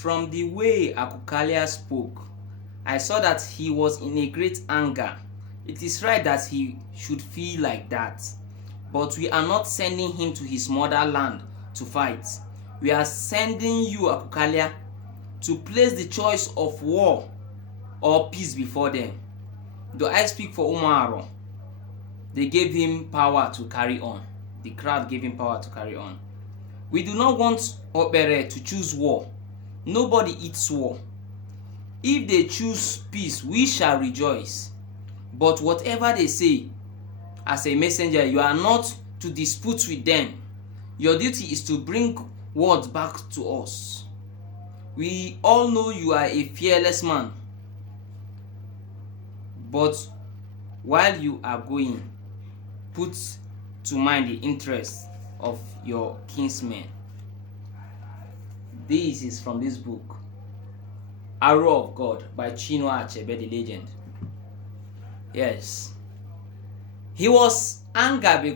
From the way Akukalia spoke, I saw that he was in a great anger. It is right that he should feel like that. But we are not sending him to his motherland to fight. We are sending you, Akukalia, to place the choice of war or peace before them. Though I speak for Umaro, they gave him power to carry on. The crowd gave him power to carry on. We do not want Obere to choose war. Nobody eats war. If they choose peace, we shall rejoice. But whatever they say, as a messenger, you are not to dispute with them. Your duty is to bring words back to us. We all know you are a fearless man. But while you are going, put to mind the interests of your kinsmen. This is from this book, Arrow of God by Chinua Achebe, the legend. Yes. He was angry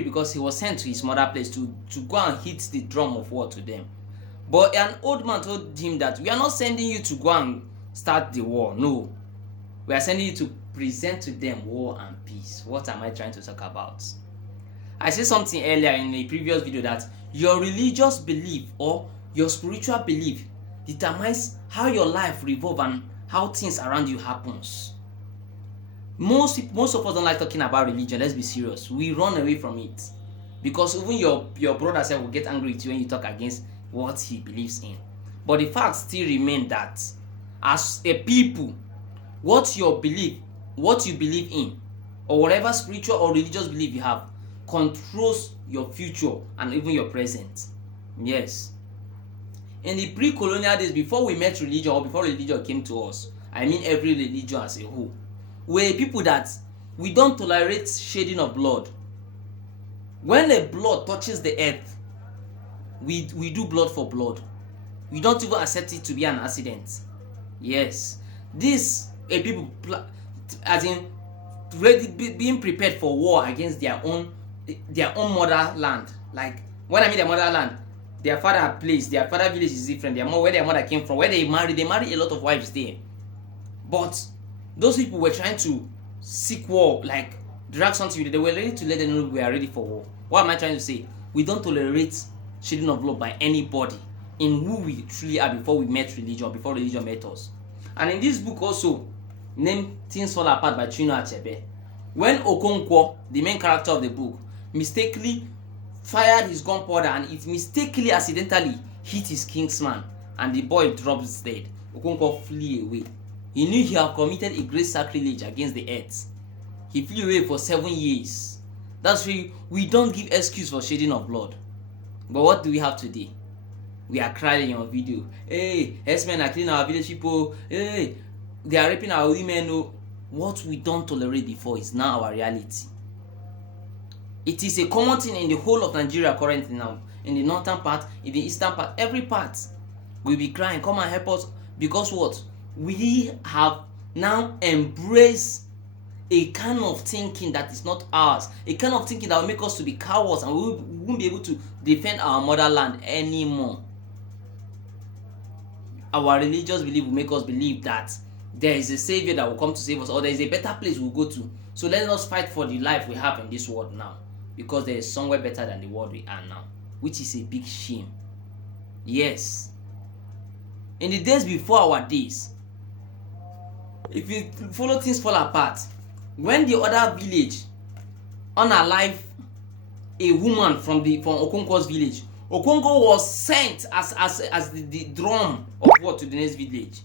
because he was sent to his mother place to go and hit the drum of war to them. But an old man told him that we are not sending you to go and start the war. No. We are sending you to present to them war and peace. What am I trying to talk about? I said something earlier in a previous video that your religious belief or your spiritual belief determines how your life revolves and how things around you happens. Most of us don't like talking about religion. Let's be serious. We run away from it because even your brother self will get angry with you when you talk against what he believes in. But the fact still remains that as a people, what you believe in, or whatever spiritual or religious belief you have, controls your future and even your present. Yes. In the pre-colonial days, before we met religion or before religion came to us, I mean every religion as a whole, we're people that we don't tolerate shedding of blood. When a blood touches the earth, we do blood for blood. We don't even accept it to be an accident. Yes. This a people as in ready being prepared for war against their own motherland. Like when I mean their motherland, their father place, their father village is different. Where their mother came from, where they marry a lot of wives there. But those people were trying to seek war, like drag something with it. They were ready to let them know we are ready for war. What am I trying to say? We don't tolerate shedding of blood by anybody in who we truly are before we met religion, before religion met us. And in this book also, named Things Fall Apart by Chinua Achebe, when Okonkwo, the main character of the book, mistakenly fired his gunpowder and it mistakenly accidentally hit his kinsman and the boy drops dead, Okonkwo flew away. He knew he had committed a great sacrilege against the earth. He flew away for 7 years. That's why we don't give excuse for shedding of blood. But what do we have today? We are crying on video. Hey, S-men are killing our village people. Hey, they are raping our women. What we don't tolerate before is now our reality. It is a common thing in the whole of Nigeria currently now. In the northern part, in the eastern part, every part. We'll be crying, come and help us. Because what? We have now embraced a kind of thinking that is not ours. A kind of thinking that will make us to be cowards and we won't be able to defend our motherland anymore. Our religious belief will make us believe that there is a savior that will come to save us, or there is a better place we'll go to. So let us fight for the life we have in this world now, because there is somewhere better than the world we are now, which is a big shame. Yes. In the days before our days, if you follow Things Fall Apart, when the other village unalive a woman from Okonkwo's village, Okonkwo was sent as the drum of war to the next village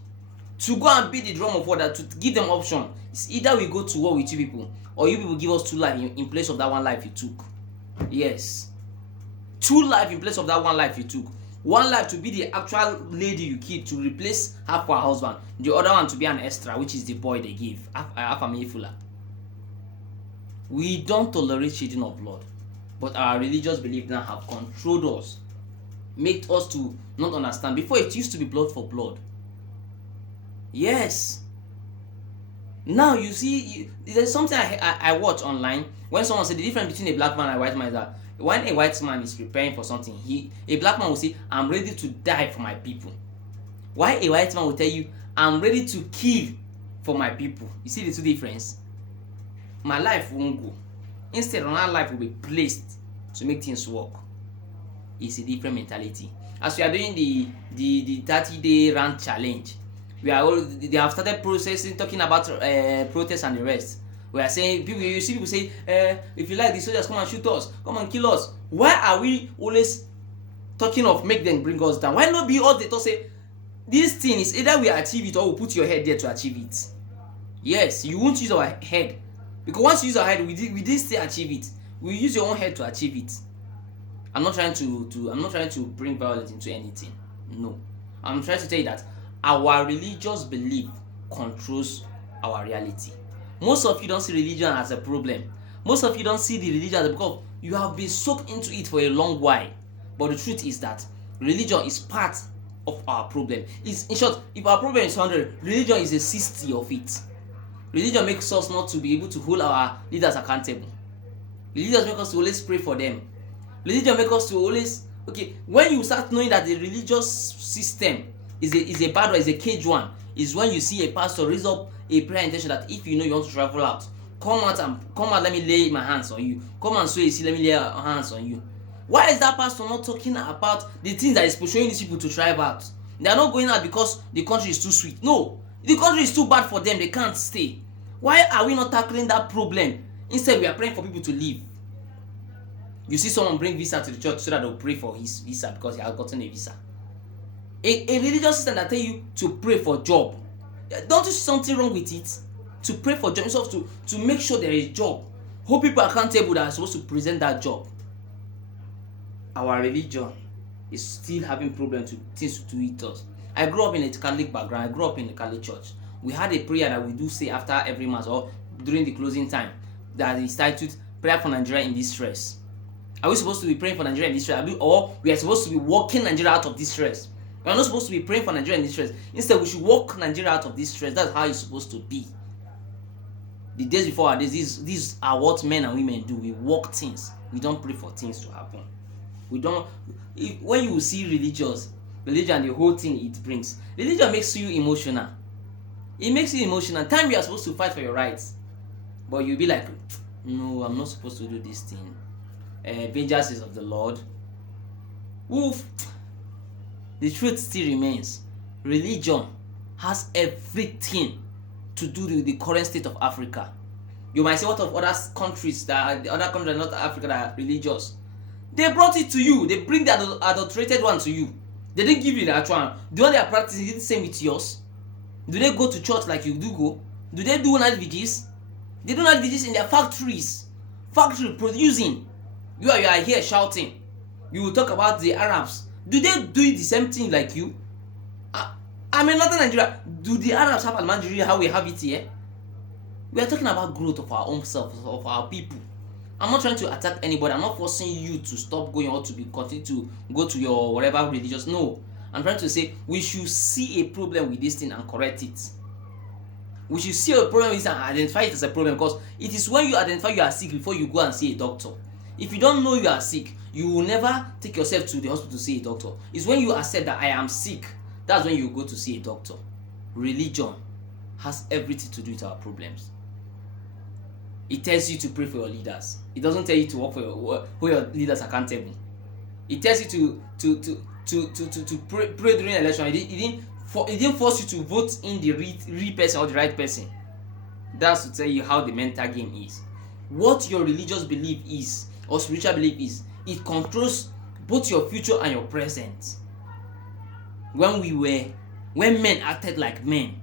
to go and beat the drum of war, that to give them option. It's either we go to war with you people, or you people give us 2 lives in place of that 1 life you took. Yes. 2 lives in place of that 1 life you took. 1 life to be the actual lady you killed to replace her for her husband. The other one to be an extra, which is the boy they give. Afamifula. We don't tolerate shedding of blood. But our religious beliefs now have controlled us. Made us to not understand. Before it used to be blood for blood. Yes. Now you see, there's something I watch online. When someone said the difference between a black man and a white man is that when a white man is preparing for something, a black man will say, I'm ready to die for my people. Why a white man will tell you, I'm ready to kill for my people. You see the two difference? My life won't go. Instead, another life will be placed to make things work. It's a different mentality. As we are doing the 30-day rant challenge, they have started processing, talking about protests and the rest. We are saying, you see people say, if you like the soldiers, come and shoot us, come and kill us. Why are we always talking of make them bring us down? Why not be all the talk say, this thing is either we achieve it or we put your head there to achieve it? Yes, you won't use our head, because once you use our head, we did still achieve it. We use your own head to achieve it. I'm not trying to bring violence into anything. No, I'm trying to tell you that our religious belief controls our reality. Most of you don't see religion as a problem. Most of you don't see the religion as because you have been soaked into it for a long while. But the truth is that religion is part of our problem. It's, in short, if our problem is 100, religion is a 60 of it. Religion makes us not to be able to hold our leaders accountable. Religion makes us to always pray for them. Religion makes us to always, okay, when you start knowing that the religious system is a bad one, is a cage one, is when you see a pastor raise up a prayer intention that if you know you want to travel out, come out, let me lay my hands on you. Come and sow a seed, let me lay hands on you. Why is that pastor not talking about the things that is pushing these people to travel out? They are not going out because the country is too sweet. No, the country is too bad for them. They can't stay. Why are we not tackling that problem? Instead, we are praying for people to leave. You see someone bring visa to the church so that they'll pray for his visa because he has gotten a visa. A religious system that tell you to pray for job. Don't you see something wrong with it? To pray for job, instead of to make sure there is job. Hold people accountable that are supposed to present that job. Our religion is still having problems to things to do with us. I grew up in a Catholic background. I grew up in the Catholic church. We had a prayer that we do say after every mass or during the closing time that is titled Prayer for Nigeria in Distress. Are we supposed to be praying for Nigeria in distress? Or we are supposed to be walking Nigeria out of distress? We are not supposed to be praying for Nigeria in distress. Instead, we should walk Nigeria out of distress. That's how it's supposed to be. The days before our days, these are what men and women do. We walk things. We don't pray for things to happen. We don't. When you see religion and the whole thing it brings, religion makes you emotional. It makes you emotional. Time you are supposed to fight for your rights, but you'll be like, no, I'm not supposed to do this thing. Vengeance is of the Lord. Oof. The truth still remains. Religion has everything to do with the current state of Africa. You might say, what of other countries that are not Africa that are religious? They brought it to you. They bring the adulterated one to you. They didn't give you the actual one. The one they are practicing is the same with yours. Do they go to church like you do go? Do they do night vigils? They do night vigils in their factories. Factory producing. You are here shouting. You will talk about the Arabs. Do they do the same thing like you? I'm in northern Nigeria. Do the Arabs have Almanjiri how we have it here? We are talking about growth of our own self, of our people. I'm not trying to attack anybody. I'm not forcing you to stop going or to continue to go to your whatever religious. No. I'm trying to say we should see a problem with this thing and correct it. We should see a problem with it and identify it as a problem, because it is when you identify you are sick before you go and see a doctor. If you don't know you are sick, you will never take yourself to the hospital to see a doctor. It's when you accept that I am sick, that's when you go to see a doctor. Religion has everything to do with our problems. It tells you to pray for your leaders. It doesn't tell you to work for hold your leaders accountable. It tells you to pray during election. It didn't force you to vote in the real person or the right person. That's to tell you how the mental game is. What your religious belief is or spiritual belief is, it controls both your future and your present. When men acted like men,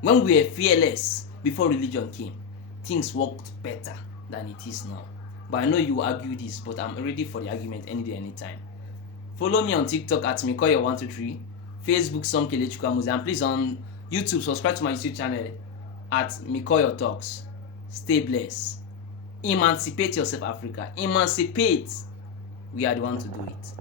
when we were fearless before religion came, things worked better than it is now. But I know you argue this, but I'm ready for the argument any day, anytime. Follow me on TikTok at Mikoyo123, Facebook Some Kelechi Kwamuzi, and please on YouTube subscribe to my YouTube channel at Mikoyo Talks. Stay blessed. Emancipate yourself, Africa. Emancipate. We are the one to do it.